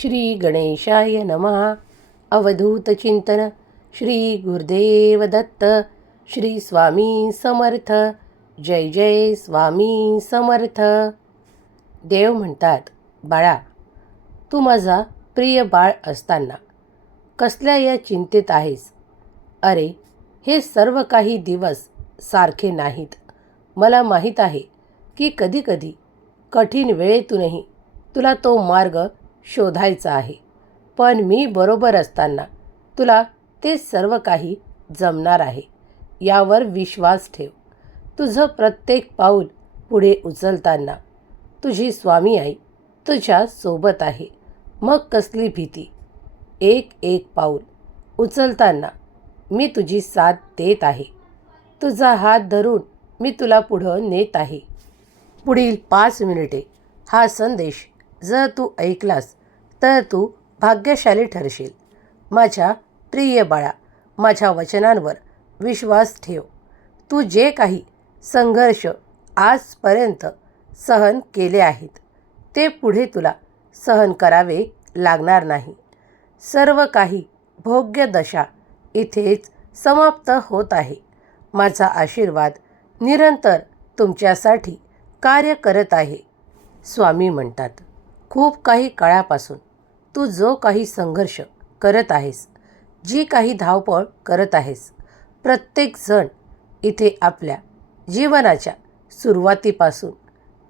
श्री गणेशाय नमः अवधूतचिंतन श्री गुरुदेव दत्त श्री स्वामी समर्थ। जय जय स्वामी समर्थ। देव म्हणतात बाळा तू माझा प्रिय बाळ असताना कसल्या या चिंतेत आहेस? अरे हे सर्व काही दिवस सारखे नाहीत. मला माहीत आहे की कधीकधी कठीण वेळेतूनही तुला तो मार्ग शोधायचा आहे. पण मी बरोबर असताना तुला ते सर्व काही जमणार आहे. यावर विश्वास ठेव. तुझं प्रत्येक पाऊल पुढे उचलताना तुझी स्वामी आई तुझ्या सोबत आहे. मग कसली भीती? एक एक पाऊल उचलताना मी तुझी साथ देत आहे. तुझा हात धरून मी तुला पुढं नेत आहे. पुढील पाच मिनिटे हा संदेश जर तू ऐकलास तर तू भाग्यशाली ठरशील. माझ्या प्रिय बाळा माझ्या वचनांवर विश्वास ठेव. तू जे काही संघर्ष आजपर्यंत सहन केले आहेत ते पुढे तुला सहन करावे लागणार नाही. सर्व काही भोग्य दशा इथेच समाप्त होत आहे. माझा आशीर्वाद निरंतर तुमच्यासाठी कार्य करत आहे स्वामी म्हणतात. खूप काही काळापासून तू जो काही संघर्ष करत आहेस जी काही धावपळ करत आहेस प्रत्येकजण इथे आपल्या जीवनाच्या सुरुवातीपासून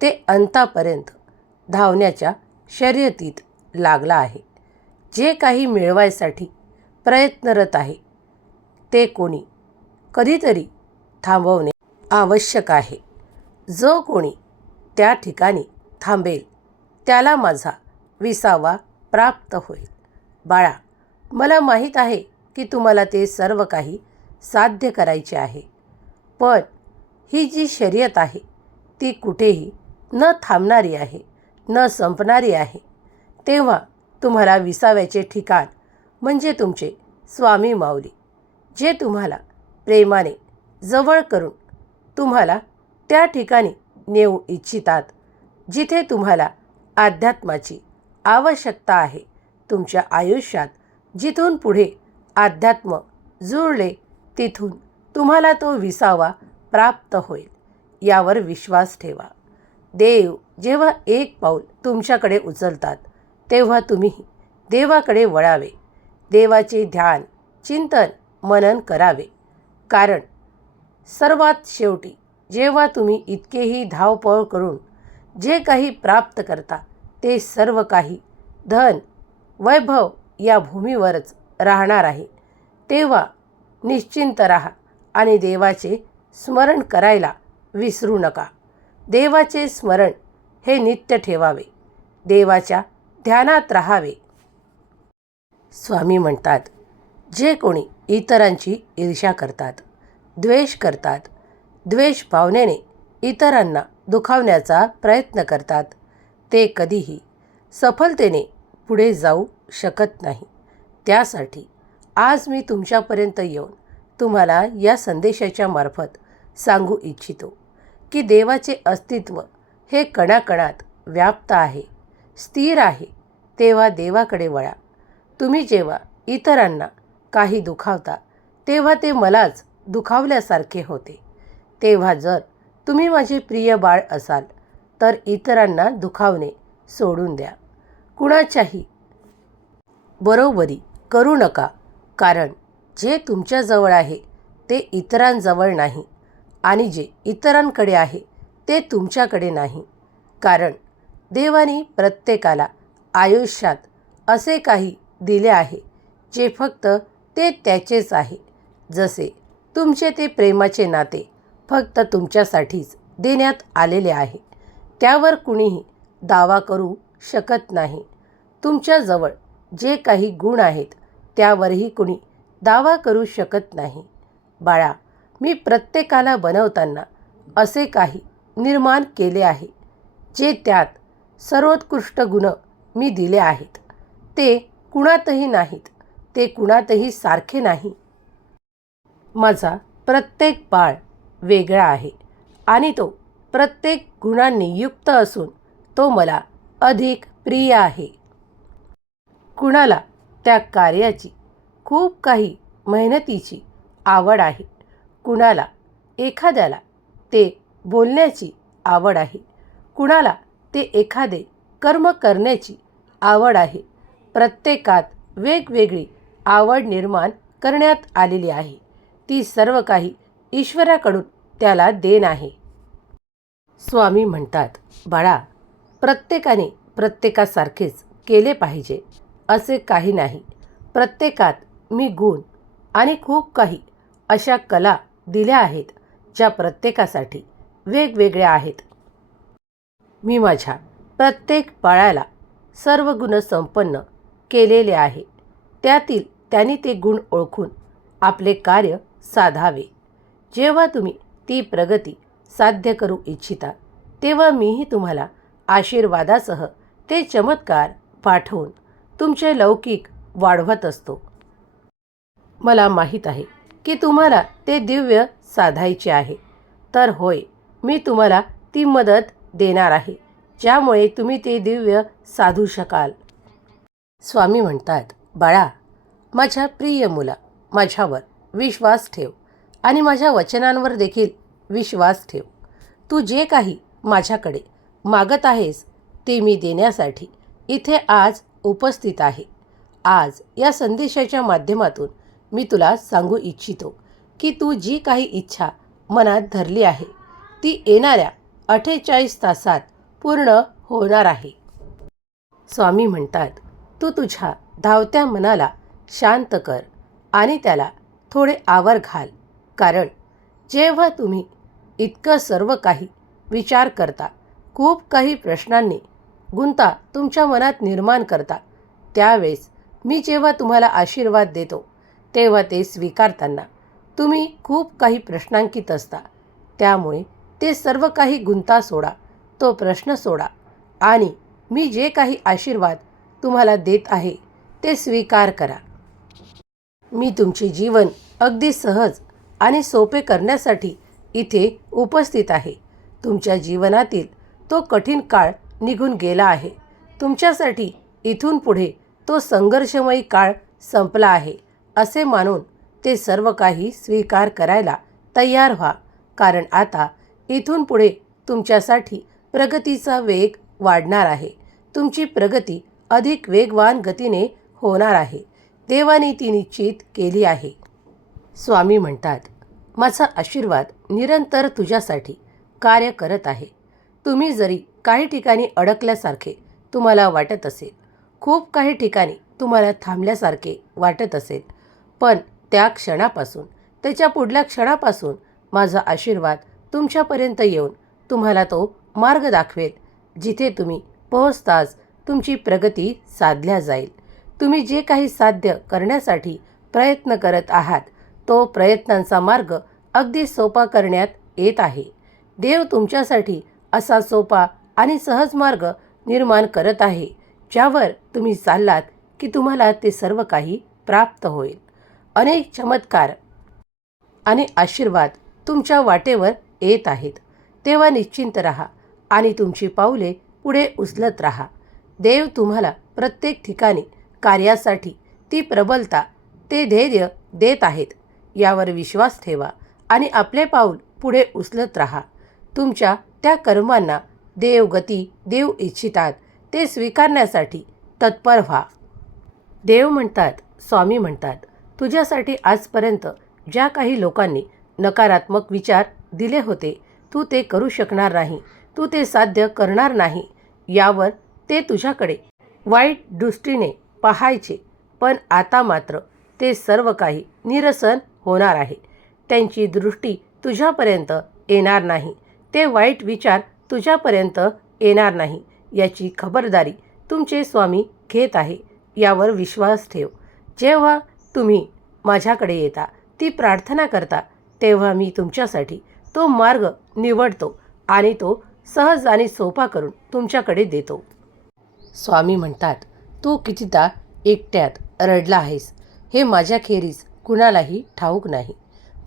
ते अंतापर्यंत धावण्याच्या शर्यतीत लागला आहे. जे काही मिळवायसाठी प्रयत्नरत आहे ते कोणी कधीतरी थांबवणे आवश्यक आहे. जो कोणी त्या ठिकाणी थांबेल त्याला माझा विसावा प्राप्त होईल. बाळा मला माहीत आहे की तुम्हाला ते सर्व काही साध्य करायचे आहे. पण ही जी शर्यत आहे ती कुठेही न थांबणारी आहे न संपणारी आहे. तेव्हा तुम्हाला विसाव्याचे ठिकाण म्हणजे तुमचे स्वामी माऊली जे तुम्हाला प्रेमाने जवळ करून तुम्हाला त्या ठिकाणी नेऊ इच्छितात जिथे तुम्हाला अध्यात्माची आवश्यकता आहे. तुमच्या आयुष्यात जिथून पुढे अध्यात्म जुळले तिथून तुम्हाला तो विसावा प्राप्त होईल. यावर विश्वास ठेवा. देव जेव्हा एक पाऊल तुमच्याकडे उचलतात तेव्हा तुम्ही देवाकडे वळावे. देवाचे ध्यान चिंतन मनन करावे. कारण सर्वात शेवटी जेव्हा तुम्ही इतकेही धावपळ करून जे काही प्राप्त करता ते सर्व काही धन वैभव या भूमीवरच राहणार आहे. तेव्हा निश्चिंत राहा आणि देवाचे स्मरण करायला विसरू नका. देवाचे स्मरण हे नित्य ठेवावे. देवाच्या ध्यानात राहावे. स्वामी म्हणतात जे कोणी इतरांची ईर्ष्या करतात द्वेष करतात द्वेष भावनेने इतरांना दुखावण्याचा प्रयत्न करतात. ते कधीही सफलतेने पुढे जाऊ शकत नाही. त्यासाठी आज मी तुमच्यापर्यंत येऊन तुम्हाला या संदेशाच्या मार्फत सांगू इच्छितो की देवाचे अस्तित्व हे कणाकणात व्याप्त आहे स्थिर आहे तेव्हा देवाकडे वळा. तुम्ही जेव्हा इतरांना काही दुखावता तेव्हा ते मलाच दुखावल्यासारखे होते. तेव्हा जर तुम्ही माझे प्रिय बाळ असाल तर इतरांना दुखावणे सोडून द्या. कुणाच्याही. बरोबरी करू नका कारण जे तुमच्याजवळ आहे ते इतरांजवळ नाही. आणि जे इतरांकडे आहे ते तुमच्याकडे नाही. कारण देवाने प्रत्येकाला आयुष्यात असे काही दिले आहे जे फक्त ते त्याचेच आहे. जसे तुमचे ते प्रेमाचे नाते फक्त तुमच्यासाठीच देण्यात आलेले आहे. त्यावर कुणीही दावा करू शकत नाही. तुमच्याजवळ जे काही गुण आहेत त्यावरही कुणी दावा करू शकत नाही. बाळा मी प्रत्येकाला बनवताना असे काही निर्माण केले आहे जे त्यात सर्वोत्कृष्ट गुण मी दिले आहेत. ते कुणातही नाहीत ते कुणातही सारखे नाही. माझा प्रत्येक बाळ वेगळा आहे. आणि तो प्रत्येक गुणांनी युक्त असून तो मला अधिक प्रिय आहे. कुणाला त्या कार्याची खूप काही मेहनतीची आवड आहे. कुणाला एखाद्याला ते बोलण्याची आवड आहे. कुणाला ते एखादे कर्म करण्याची आवड आहे. प्रत्येकात वेगवेगळी आवड निर्माण करण्यात आलेली आहे. ती सर्व काही ईश्वराकडून त्याला देण आहे स्वामी म्हणतात बाळा प्रत्येकाने प्रत्येकासारखेच केले पाहिजे असे काही नाही. प्रत्येकात मी गुण आणि खूप काही अशा कला दिल्या आहेत ज्या प्रत्येकासाठी वेगवेगळ्या आहेत. मी माझ्या प्रत्येक बाळाला सर्व गुणसंपन्न केलेले आहे. त्यातील त्यांनी ते गुण ओळखून आपले कार्य साधावे. जेव्हा तुम्ही ती प्रगती साध्य करू इच्छिता तेव्हा मीही तुम्हाला आशीर्वादासह ते चमत्कार पाठवून तुमचे लौकिक वाढवत असतो. मला माहीत आहे की तुम्हाला ते दिव्य साधायचे आहे. तर होय मी तुम्हाला ती मदत देणार आहे ज्यामुळे तुम्ही ते दिव्य साधू शकाल. स्वामी म्हणतात बाळा माझ्या प्रिय मुला माझ्यावर विश्वास ठेव. आणि माझ्या वचनांवर देखील विश्वास ठेव. तू जे काही माझ्याकडे मागत आहेस ते मी देण्यासाठी इथे आज उपस्थित आहे. आज या संदेशाच्या माध्यमातून मी तुला सांगू इच्छितो की तू जी काही इच्छा मनात धरली आहे ती येणाऱ्या अठ्ठेचाळीस तासात पूर्ण होणार आहे. स्वामी म्हणतात तू तुझ्या धावत्या मनाला शांत कर आणि त्याला थोडे आवर घाल. कारण जेव्हा तुम्ही इतकं सर्व काही विचार करता खूप काही प्रश्नांनी गुंता तुमच्या मनात निर्माण करता त्यावेळेस मी जेव्हा तुम्हाला आशीर्वाद देतो तेव्हा ते स्वीकारताना तुम्ही खूप काही प्रश्नांकित असता. त्यामुळे ते सर्व काही गुंता सोडा तो प्रश्न सोडा आणि मी जे काही आशीर्वाद तुम्हाला देत आहे ते स्वीकार करा. मी तुमचे जीवन अगदी सहज आणि सोपे करण्यासाठी इथे उपस्थित आहे. तुमच्या जीवनातील तो कठीण काळ निघून गेला आहे. तुमच्यासाठी इथून पुढे तो संघर्षमयी काळ संपला आहे असे मानून ते सर्व काही स्वीकार करायला तयार व्हा. कारण आता इथून पुढे तुमच्यासाठी प्रगतीचा वेग वाढणार आहे. तुमची प्रगती अधिक वेगवान गतीने होणार आहे. देवाने ती निश्चित केली आहे. स्वामी म्हणतात माझा आशीर्वाद निरंतर तुझ्यासाठी कार्य करत आहे. तुम्ही जरी काही ठिकाणी अडकल्यासारखे तुम्हाला वाटत असेल खूप काही ठिकाणी तुम्हाला थांबल्यासारखे वाटत असेल पण त्या क्षणापासून त्याच्या पुढल्या क्षणापासून माझा आशीर्वाद तुमच्यापर्यंत येऊन तुम्हाला तो मार्ग दाखवेल जिथे तुम्ही पोहोचताच तुमची प्रगती साधल्या जाईल. तुम्ही जे काही साध्य करण्यासाठी प्रयत्न करत आहात तो प्रयत्नांचा मार्ग अगदी सोपा करण्यात येत आहे. देव तुमच्यासाठी असा सोपा आणि सहज मार्ग निर्माण करत आहे ज्यावर तुम्ही चाललात की तुम्हाला ते सर्व काही प्राप्त होईल. अनेक चमत्कार आणि आशीर्वाद तुमच्या वाटेवर येत आहेत. तेव्हा निश्चिंत राहा आणि तुमची पाऊले पुढे उचलत राहा. देव तुम्हाला प्रत्येक ठिकाणी कार्यासाठी ती प्रबलता ते धैर्य देत आहेत. यावर विश्वास ठेवा आणि आपले पाऊल पुढे उचलत राहा. तुमच्या त्या कर्मांना देव गती देव इच्छितात ते स्वीकारण्यासाठी तत्पर व्हा. देव म्हणतात स्वामी म्हणतात तुझ्यासाठी आजपर्यंत ज्या काही लोकांनी नकारात्मक विचार दिले होते तू ते करू शकणार नाही तू ते साध्य करणार नाही यावर ते तुझ्याकडे वाईट दृष्टीने पाहायचे पण आता मात्र ते सर्व काही निरसन होणार आहे. त्यांची दृष्टी तुझ्यापर्यंत येणार नाही. ते वाईट विचार तुझ्यापर्यंत येणार नाही. याची खबरदारी तुमचे स्वामी घेत आहे. यावर विश्वास ठेव. जेव्हा तुम्ही माझ्याकडे येता ती प्रार्थना करता तेव्हा मी तुमच्यासाठी तो मार्ग निवडतो आणि तो सहज आणि सोपा करून तुमच्याकडे देतो. स्वामी म्हणतात तू कितीदा एकट्यात रडला आहेस? हे माझ्याखेरीज कुणालाही ठाऊक नाही.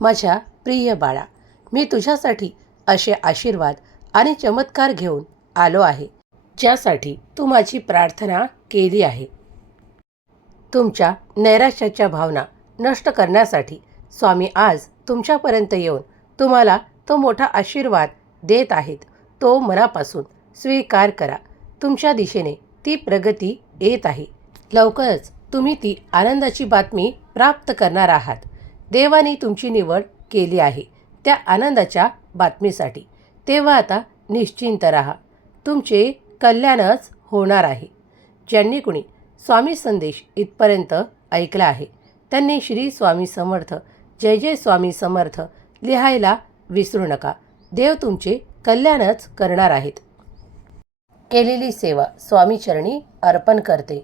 माझ्या प्रिय बाळा मी तुझ्यासाठी असे आशीर्वाद आणि चमत्कार घेऊन आलो आहे ज्यासाठी तू माझी प्रार्थना केली आहे. तुमच्या नैराश्याच्या भावना नष्ट करण्यासाठी स्वामी आज तुमच्यापर्यंत येऊन तुम्हाला तो मोठा आशीर्वाद देत आहेत तो मनापासून स्वीकार करा. तुमच्या दिशेने ती प्रगती येत आहे. लवकरच तुम्ही ती आनंदाची बातमी प्राप्त करणार आहात. देवाने तुमची निवड केली आहे त्या आनंदाच्या बातमीसाठी. तेव्हा आता निश्चिंत राहा. तुमचे कल्याणच होणार आहे. ज्यांनी कुणी स्वामी संदेश इथपर्यंत ऐकला आहे त्यांनी श्री स्वामी समर्थ जय जय स्वामी समर्थ लिहायला विसरू नका. देव तुमचे कल्याणच करणार आहेत. केलेली सेवा स्वामीचरणी अर्पण करते.